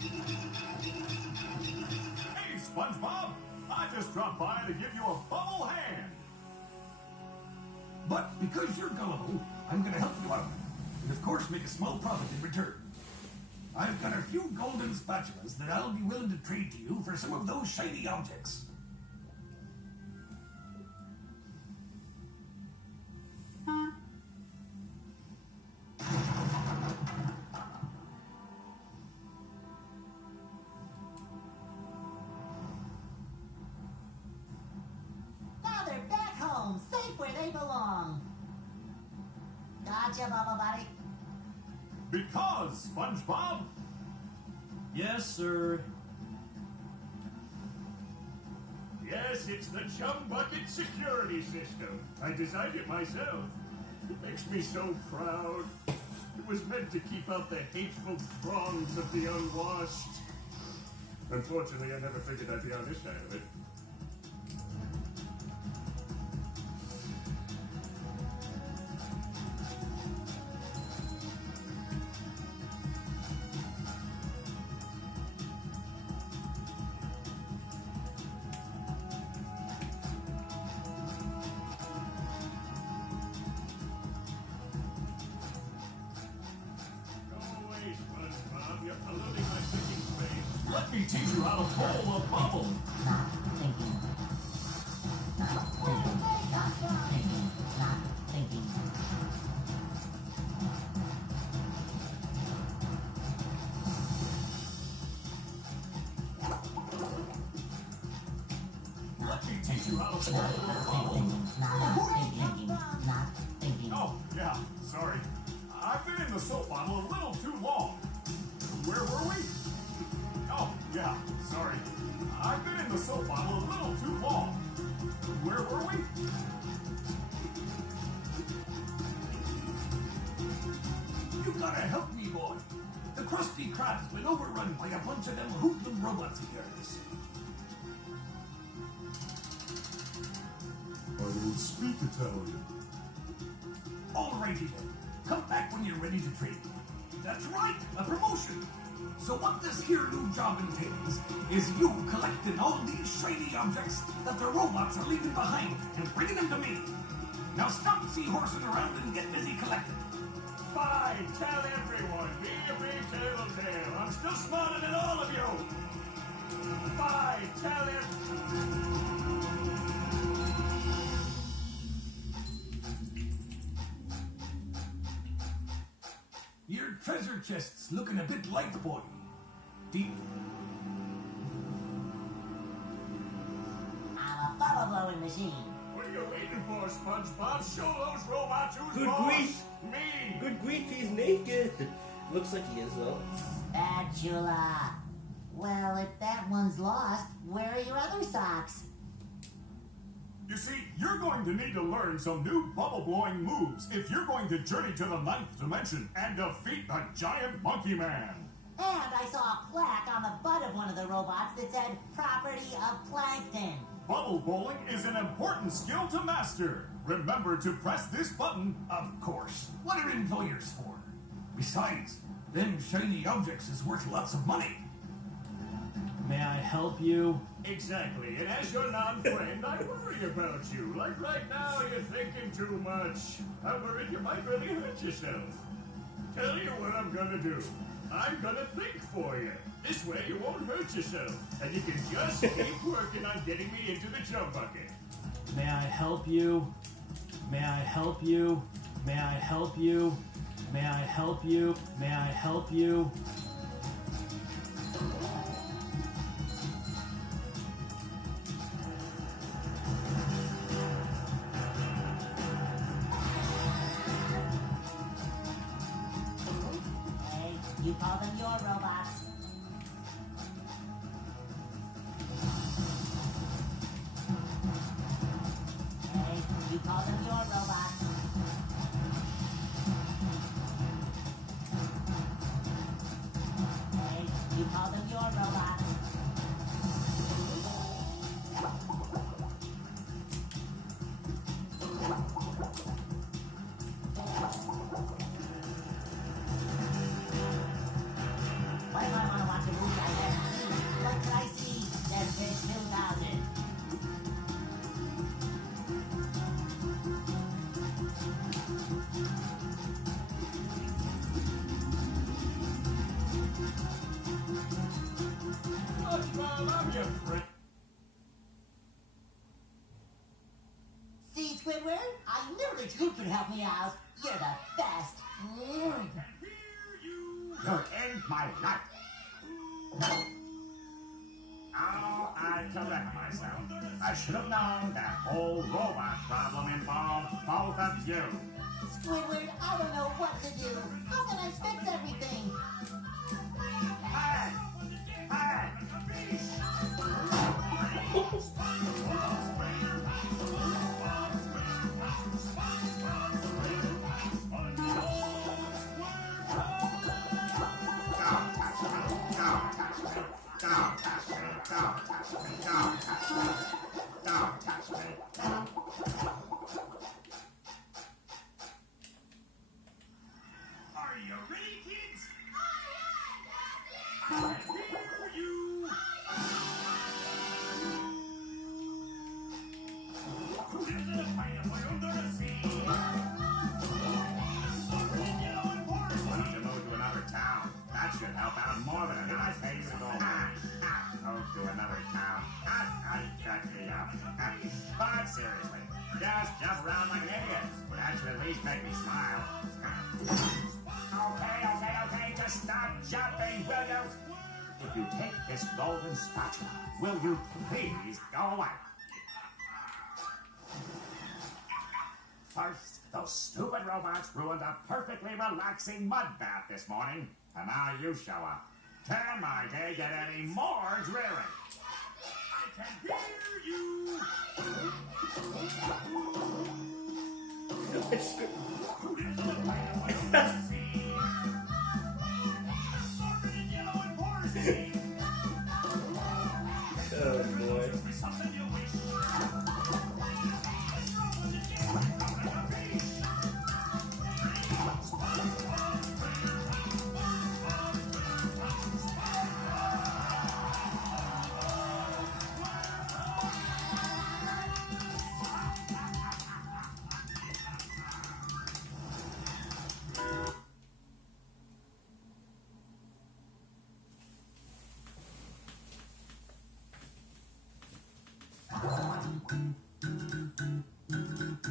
Hey, SpongeBob! I just dropped by to give you a bubble hand. But because you're gullible, I'm going to help you out. And of course, make a small profit in return. I've got a few golden spatulas that I'll be willing to trade to you for some of those shiny objects. Now they're back home, safe where they belong. Gotcha, Bubble Buddy. Because, SpongeBob, Yes, sir. yes, it's the Chum Bucket security system. I designed it myself. It makes me so proud. It was meant to keep out the hateful throngs of the unwashed. Unfortunately, I never figured I'd be on this side of it. Go away, SpongeBob. You're polluting my thinking space. Let me teach you how to bowl a bubble. Not thinking. Not thinking. Not thinking. Not thinking. Let me teach you how to bowl a bubble. Not thinking. Not thinking. Oh, yeah, sorry. I've been in the soap bottle a little too long. Where were we? Oh, yeah, sorry. I've been in the soap bottle a little too long. Where were we? You gotta help me, boy. The Krusty Krab's been overrun by a bunch of them hoodlum robots of yours. I don't speak Italian. Alrighty then. Come back when you're ready to trade. That's right, a promotion. So what this here new job entails is you collecting all these shiny objects that the robots are leaving behind and bringing them to me. Now stop seahorsing around and get busy collecting. Fine, tell everyone. Be a big tattletale. I'm still smarter than all of you. Fine, tell everyone. Your treasure chest's looking a bit light, boy. Deep. I'm a bubble blowing machine. What are you waiting for, SpongeBob? Show those robots who's Good boss. grief. Me. Good grief, he's naked. Looks like he is, though. Spatula. Well, if that one's lost, where are your other socks? You see, you're going to need to learn some new bubble-blowing moves if you're going to journey to the 9th dimension and defeat the giant monkey man. And I saw a plaque on the butt of one of the robots that said, property of plankton. Bubble bowling is an important skill to master. Remember to press this button. Of course. What are employers for? Besides, them shiny objects is worth lots of money. May I help you? Exactly, and as your non-friend, I worry about you. Like right now, you're thinking too much. I'm worried you might really hurt yourself. Tell you what I'm gonna do. I'm gonna think for you. This way you won't hurt yourself, and you can just keep working on getting me into the jump bucket. May I help you? May I help you? May I help you? May I help you? May I help you? Hey, you call them your robots. Hey, you call them your robots. that you can help me out. You're the best. You're in my life. Oh, I correct myself. I should have known that whole robot problem involved both of you. Squidward, I don't know what to do. How can I fix everything? Hey! Hey! Are you ready, kids? I can hear you. Want to move to another town? That should help out more than enough. Pay you to go. Move to another town. I shut me up. But seriously, just jump around like an idiot. That should at least make me smile. Okay. Just stop jumping, will you? If you take this golden spatula, will you please go away? First, those stupid robots ruined a perfectly relaxing mud bath this morning, and now you show up. Can my day get any more dreary? I can hear you. It's